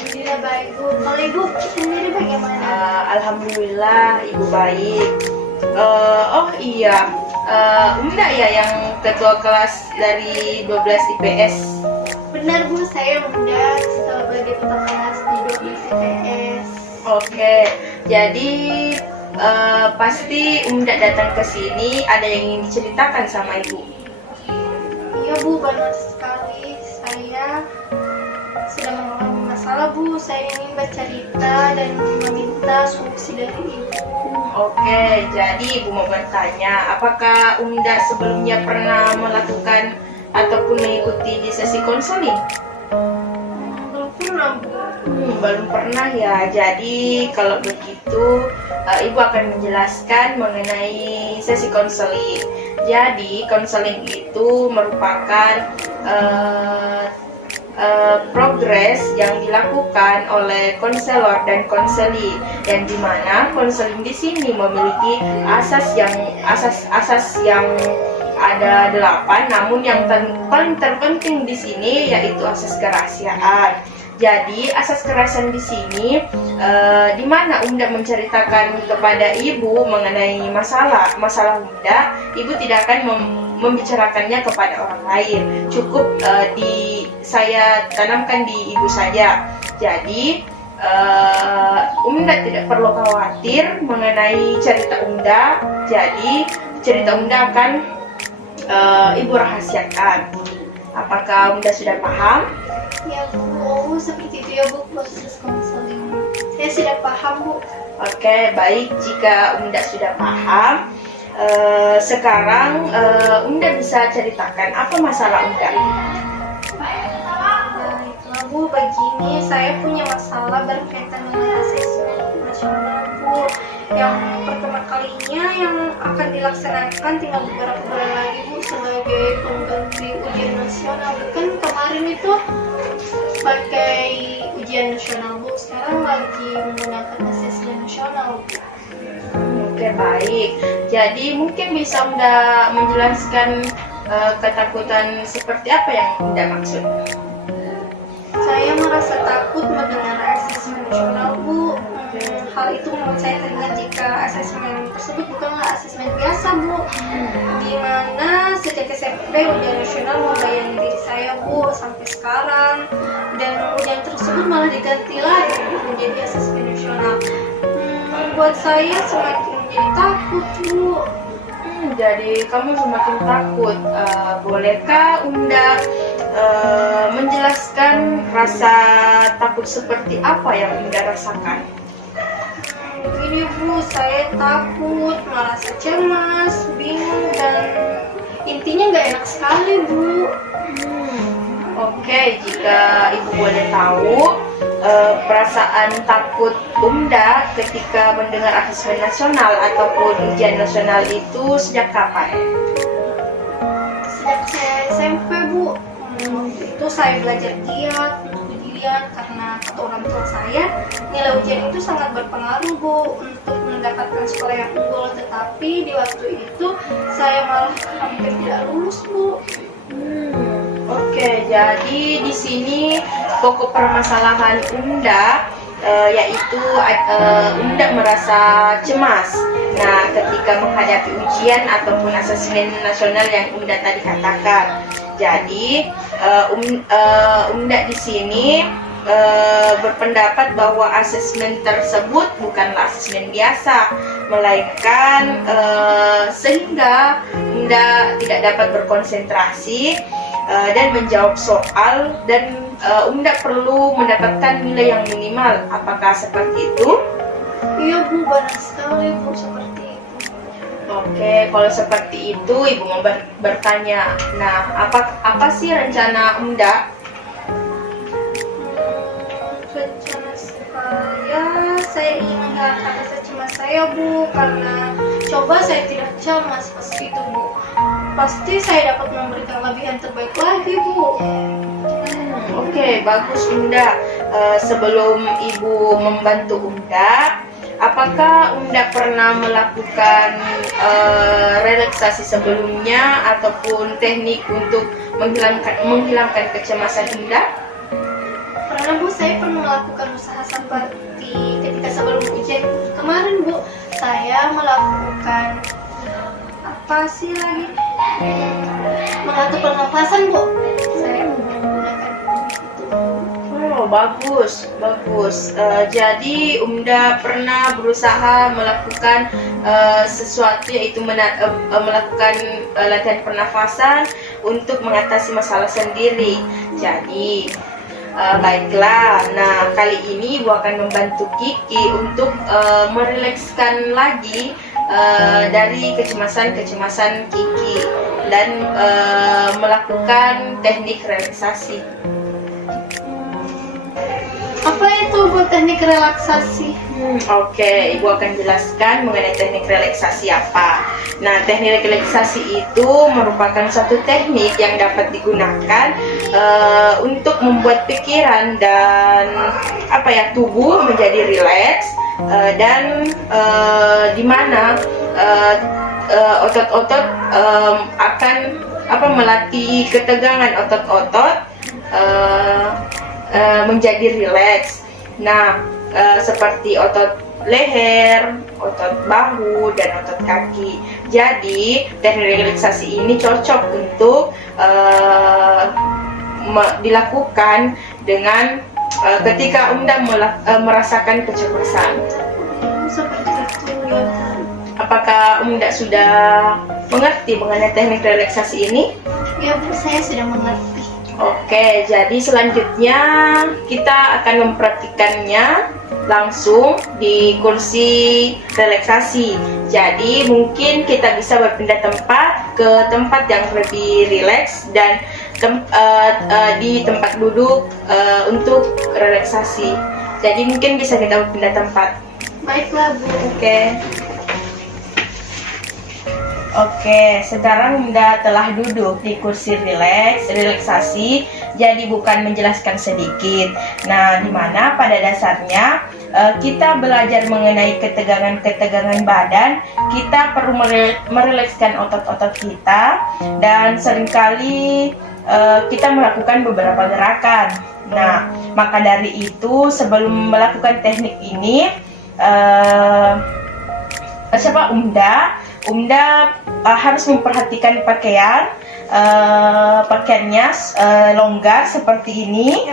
Alhamdulillah baik Bu. Kalau Ibu sendiri bagaimana? Alhamdulillah ibu baik. Oh iya, Unda ya yang ketua kelas dari 12 IPS. Benar Bu, saya Unda sebagai ketua kelas di 12 IPS. Oke, jadi pasti Unda datang ke sini ada yang ingin diceritakan sama ibu. Iya Bu, benar sekali. Saya sedang mengalami masalah Bu. Saya ingin bercerita dan meminta solusi dari Ibu. Oke, jadi ibu mau bertanya, apakah Unda sebelumnya pernah melakukan ataupun mengikuti di sesi konseling? Belum pernah Bu. Belum pernah ya. Jadi kalau begitu ibu akan menjelaskan mengenai sesi konseling. Jadi konseling itu merupakan progres yang dilakukan oleh konselor dan konseli, yang dimana konseling di sini memiliki asas yang ada 8, namun yang paling terpenting di sini yaitu asas kerahasiaan. Jadi asas kerahasiaan di sini di mana Unda menceritakan kepada ibu mengenai masalah Unda, ibu tidak akan membicarakannya kepada orang lain. Cukup saya tanamkan di ibu saja. Jadi Unda tidak perlu khawatir mengenai cerita Unda. Jadi cerita Unda akan ibu rahasiakan. Apakah Unda sudah paham? Ya Bu, seperti itu ya Bu proses konseling. Saya sudah paham Bu. Oke, baik. Jika Unda sudah paham, sekarang Unda bisa ceritakan apa masalah Unda? Baiklah Bu, begini saya punya masalah berkaitan dengan asesmen nasional Bu. Yang pertama kalinya yang akan dilaksanakan tinggal beberapa bulan lagi Bu sebagai pengganti ujian nasional. Kan kemarin itu pakai ujian nasional Bu, sekarang lagi menggunakan asesmen nasional Bu. Oke, baik. Jadi mungkin bisa Unda menjelaskan ketakutan seperti apa yang Unda maksud? Saya merasa takut mendengar asesmen nasional Bu. Hal itu membuat saya teringat jika asesmen tersebut bukanlah asesmen biasa Bu, di mana sejak SMP ujian nasional membayangi diri saya Bu sampai sekarang, dan ujian tersebut malah diganti lagi menjadi asesmen nasional. Membuat saya semakin menjadi takut Bu. Jadi kamu semakin takut. Bolehkah Unda menjelaskan rasa takut seperti apa yang Unda rasakan? Begini Bu, saya takut, merasa cemas, bingung, dan intinya nggak enak sekali Bu. Oke, jika Ibu boleh tahu, perasaan takut Unda ketika mendengar asesmen nasional ataupun ujian nasional itu sejak kapan? Sejak saya SMP Bu. Waktu itu saya belajar giat untuk ujian karena kata orang tua saya nilai ujian itu sangat berpengaruh Bu untuk mendapatkan skor yang unggul, tetapi di waktu itu saya malah hampir tidak lulus Bu. Oke, jadi di sini pokok permasalahan Unda yaitu Unda merasa cemas. Nah, ketika menghadapi ujian ataupun asesmen nasional yang Unda tadi katakan. Jadi Unda di sini berpendapat bahwa asesmen tersebut bukanlah asesmen biasa, melainkan sehingga Unda tidak dapat berkonsentrasi dan menjawab soal, dan Unda perlu mendapatkan nilai yang minimal. Apakah seperti itu? Iya Bu, benar sekali Bu, seperti itu. Oke, kalau seperti itu Ibu mau bertanya. Nah, apa sih rencana Unda? Rencana saya ingin menghilangkan rasa cemas saya Bu, karena coba saya tidak cemas pas itu Bu, pasti saya dapat memberikan kelebihan terbaik lagi Bu. Oke, bagus Unda. Sebelum Ibu membantu Unda, apakah Unda pernah melakukan relaksasi sebelumnya ataupun teknik untuk menghilangkan kecemasan Unda? Karena Bu, saya pernah melakukan usaha seperti ketika sebelum ujian kemarin Bu, saya melakukan apa sih lagi? Mengatur pernapasan Bu. Saya menggunakan itu. Oh, bagus, bagus. Jadi Umda pernah berusaha melakukan sesuatu, yaitu melakukan latihan pernafasan untuk mengatasi masalah sendiri. Jadi baiklah. Nah, kali ini Ibu akan membantu Kiki untuk merilekskan lagi dari kecemasan-kecemasan Kiki dan melakukan teknik relaksasi. Apa itu Bu teknik relaksasi? Oke, Ibu akan jelaskan mengenai teknik relaksasi apa. Nah, teknik relaksasi itu merupakan satu teknik yang dapat digunakan untuk membuat pikiran dan tubuh menjadi rileks, dan di mana otot-otot akan melatih ketegangan otot-otot menjadi rileks. Nah, seperti otot leher, otot bahu, dan otot kaki. Jadi, teknik relaksasi ini cocok untuk dilakukan dengan ketika Umda merasakan kecemasan. Seperti itu ya. Apakah Umda sudah mengerti mengenai teknik relaksasi ini? Ya Bu, saya sudah mengerti. Oke, jadi selanjutnya kita akan mempraktikkannya langsung di kursi relaksasi. Jadi mungkin kita bisa berpindah tempat ke tempat yang lebih rileks dan di tempat duduk untuk relaksasi. Jadi mungkin bisa kita berpindah tempat. Baiklah Bu. Oke, sekarang Bunda telah duduk di kursi relaksasi, jadi bukan menjelaskan sedikit. Nah, dimana pada dasarnya kita belajar mengenai ketegangan-ketegangan badan, kita perlu merilekskan otot-otot kita, dan seringkali kita melakukan beberapa gerakan. Nah, maka dari itu sebelum melakukan teknik ini, Umda harus memperhatikan pakaiannya longgar seperti ini.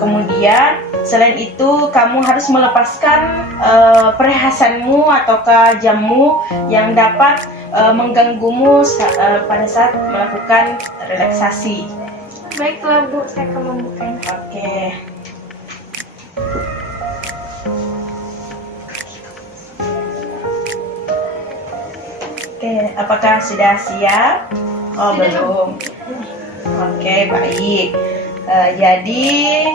Kemudian selain itu kamu harus melepaskan perhiasanmu ataukah jammu yang dapat mengganggumu pada saat melakukan relaksasi. Baiklah Bu, saya akan membukanya. Oke. Oke, apakah sudah siap? Oh, belum. Oke, baik. Jadi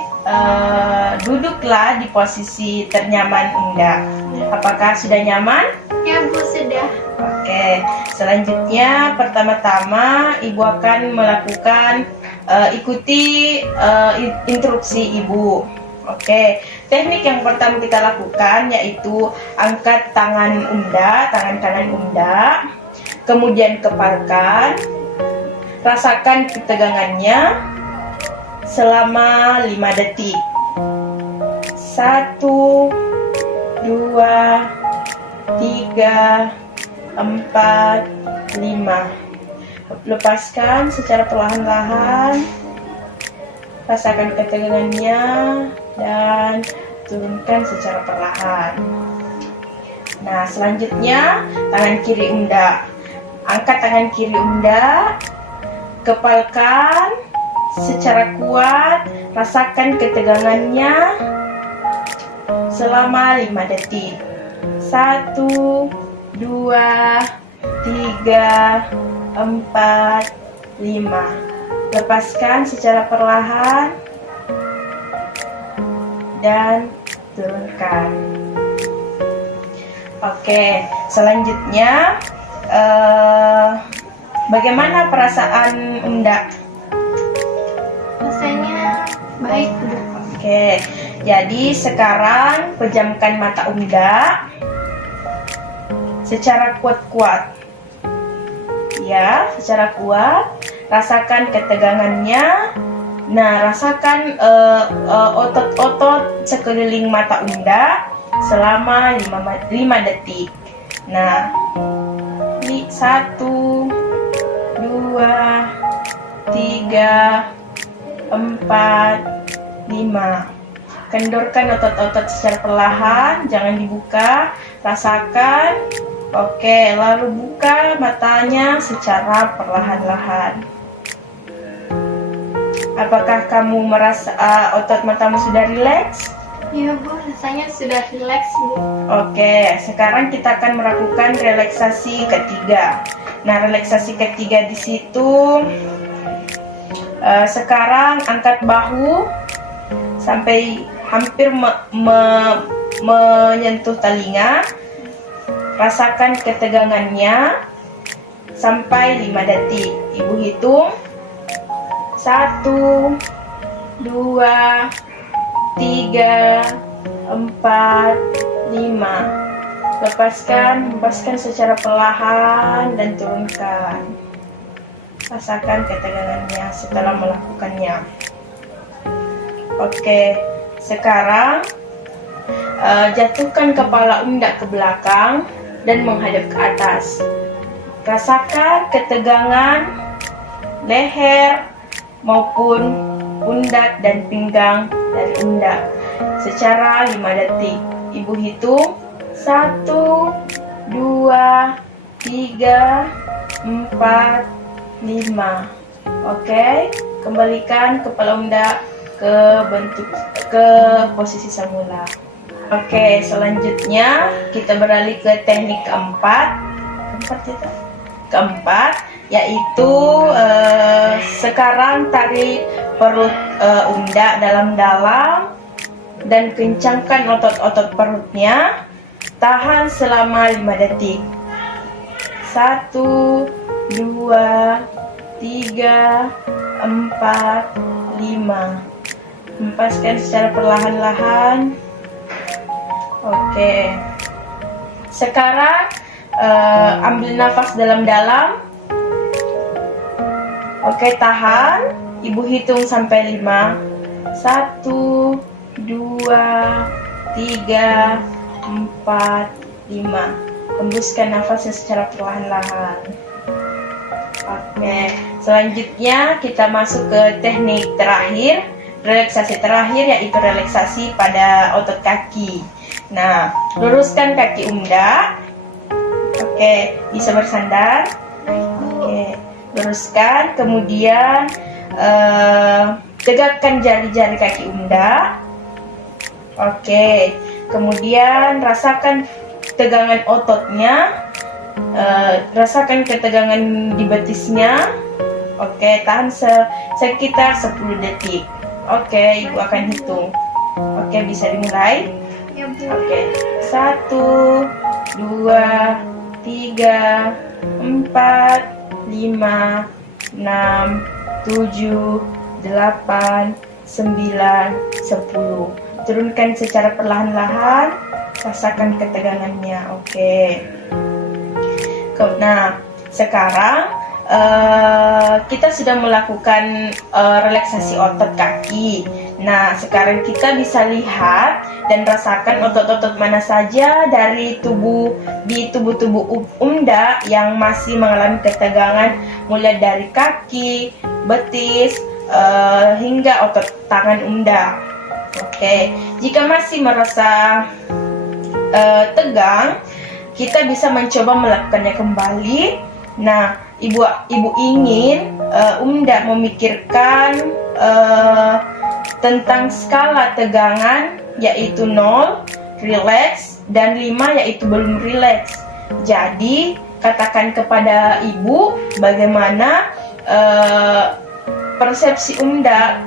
duduklah di posisi ternyaman Unda. Apakah sudah nyaman? Ya Bu, sudah. Oke, selanjutnya pertama-tama Ibu akan melakukan ikuti instruksi Ibu. Oke, teknik yang pertama kita lakukan yaitu angkat tangan tangan kanan Unda, kemudian kepalkan, rasakan ketegangannya selama 5 detik. 1, 2, 3, 4, 5. Lepaskan secara perlahan-lahan, rasakan ketegangannya dan turunkan secara perlahan. Nah, selanjutnya tangan kiri Unda. Angkat tangan kiri Unda, kepalkan secara kuat, rasakan ketegangannya selama 5 detik. 1, 2, 3, 4, 5. Lepaskan secara perlahan dan turunkan. Oke, selanjutnya bagaimana perasaan Unda? Rasanya baik Bu. Oke, jadi sekarang pejamkan mata Unda secara kuat-kuat. Ya, secara kuat. Rasakan ketegangannya Nah, rasakan otot-otot sekeliling mata Unda selama 5 detik. Nah, 1, 2, 3, 4, 5. Kendorkan otot-otot secara perlahan, jangan dibuka, rasakan. Oke, lalu buka matanya secara perlahan-lahan. Apakah kamu merasa otot matamu sudah rileks? Iya Bu, rasanya sudah rileks Bu. Oke, sekarang kita akan melakukan relaksasi ketiga. Nah, relaksasi ketiga di situ sekarang angkat bahu sampai hampir menyentuh telinga. Rasakan ketegangannya sampai 5 detik. Ibu hitung 1, 2, 3, 4, 5. Hempaskan secara perlahan dan turunkan. Rasakan ketegangannya setelah melakukannya. Oke, sekarang jatuhkan kepala Unda ke belakang dan menghadap ke atas. Rasakan ketegangan leher maupun pundak dan pinggang dari Unda secara 5 detik. Ibu hitung 1, 2, 3, 4, 5. Oke, kembalikan kepala Unda ke posisi semula. Oke, selanjutnya kita beralih ke teknik keempat, yaitu sekarang tarik perut Unda dalam-dalam dan kencangkan otot-otot perutnya. Tahan selama 5 detik. 1, 2, 3, 4, 5. Hempaskan secara perlahan-lahan. Oke. Sekarang ambil nafas dalam-dalam. Oke, tahan. Ibu hitung sampai 5. 1, 2, 3, 4, 5. Hembuskan nafasnya secara perlahan-lahan. Oke, selanjutnya kita masuk ke teknik terakhir, relaksasi terakhir, yaitu relaksasi pada otot kaki. Nah, luruskan kaki Unda. Oke, bisa bersandar. Oke, luruskan, kemudian tegakkan jari-jari kaki Unda. Oke, kemudian rasakan tegangan ototnya, rasakan ketegangan di betisnya. Oke, tahan sekitar 10 detik. Oke, Ibu akan hitung. Oke, bisa dimulai. Ya Bu. Oke, 1, 2, 3, 4, 5, 6, 7, 8, 9, 10. Turunkan secara perlahan-lahan, rasakan ketegangannya. Oke. Nah, sekarang kita sudah melakukan relaksasi otot kaki. Nah, sekarang kita bisa lihat dan rasakan otot-otot mana saja di tubuh Unda yang masih mengalami ketegangan, mulai dari kaki, betis, hingga otot tangan Unda. Oke, jika masih merasa tegang, kita bisa mencoba melakukannya kembali. Nah, ibu ingin Unda memikirkan tentang skala tegangan, yaitu 0, relax, dan 5, yaitu belum relax. Jadi, katakan kepada ibu bagaimana persepsi Unda,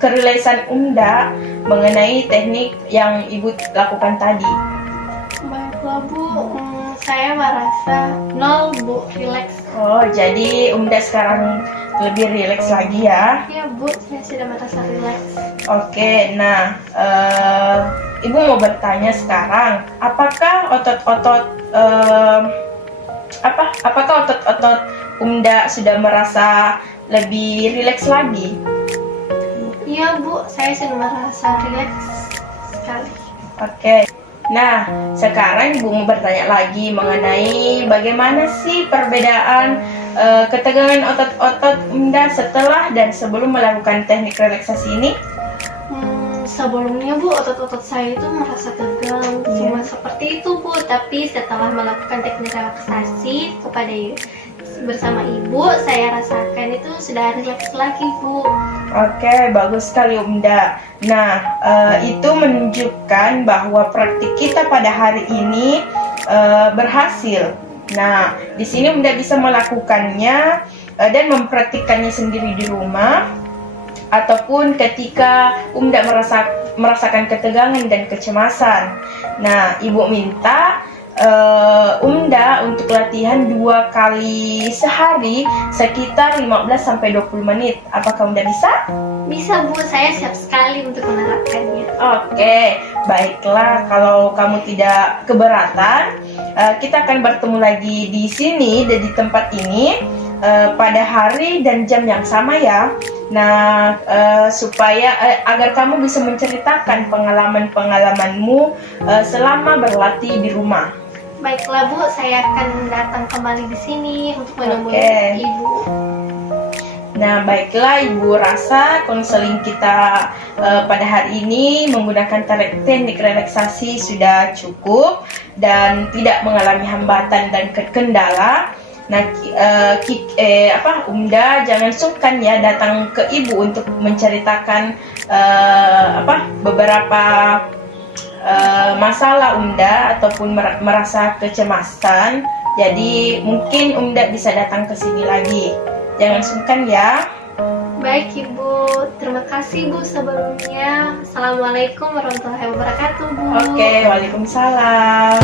kerileksan Unda mengenai teknik yang ibu lakukan tadi. Baiklah Bu, saya merasa 0 Bu, relax. Oh, jadi Unda sekarang lebih rileks lagi ya? Ya Bu, saya sudah merasa relax. Oke, nah Ibu mau bertanya sekarang, apakah otot-otot Unda sudah merasa lebih rileks lagi? Iya Bu, saya sudah merasa rileks sekali. Oke. Nah, sekarang Ibu mau bertanya lagi mengenai bagaimana sih perbedaan ketegangan otot-otot Unda setelah dan sebelum melakukan teknik relaksasi ini? Sebelumnya Bu, otot-otot saya itu merasa tegang, Iya. cuma seperti itu Bu. Tapi setelah melakukan teknik relaksasi bersama Ibu, saya rasakan itu sudah rileks lagi Bu. Oke, bagus sekali Unda. Nah, itu menunjukkan bahwa praktik kita pada hari ini berhasil. Nah, di sini Unda bisa melakukannya dan mempraktikkannya sendiri di rumah, ataupun ketika Unda merasakan ketegangan dan kecemasan. Nah, Ibu minta Unda untuk latihan 2 kali sehari sekitar 15-20 menit. Apakah Unda bisa? Bisa Bu, saya siap sekali untuk menerapkannya. Oke, baiklah. Kalau kamu tidak keberatan, kita akan bertemu lagi di sini dan di tempat ini pada hari dan jam yang sama ya. Nah, supaya agar kamu bisa menceritakan pengalaman-pengalamanmu selama berlatih di rumah. Baiklah Bu, saya akan datang kembali di sini untuk menemui Oke. Ibu. Nah, baiklah Ibu rasa konseling kita pada hari ini menggunakan teknik relaksasi sudah cukup dan tidak mengalami hambatan dan kendala. Nah, Unda jangan sungkan ya datang ke Ibu untuk menceritakan beberapa masalah Unda ataupun merasa kecemasan. Jadi mungkin Unda bisa datang ke sini lagi. Jangan sungkan ya. Baik Ibu, terima kasih Bu sebelumnya. Assalamualaikum warahmatullahi wabarakatuh Bu. Oke, waalaikumsalam.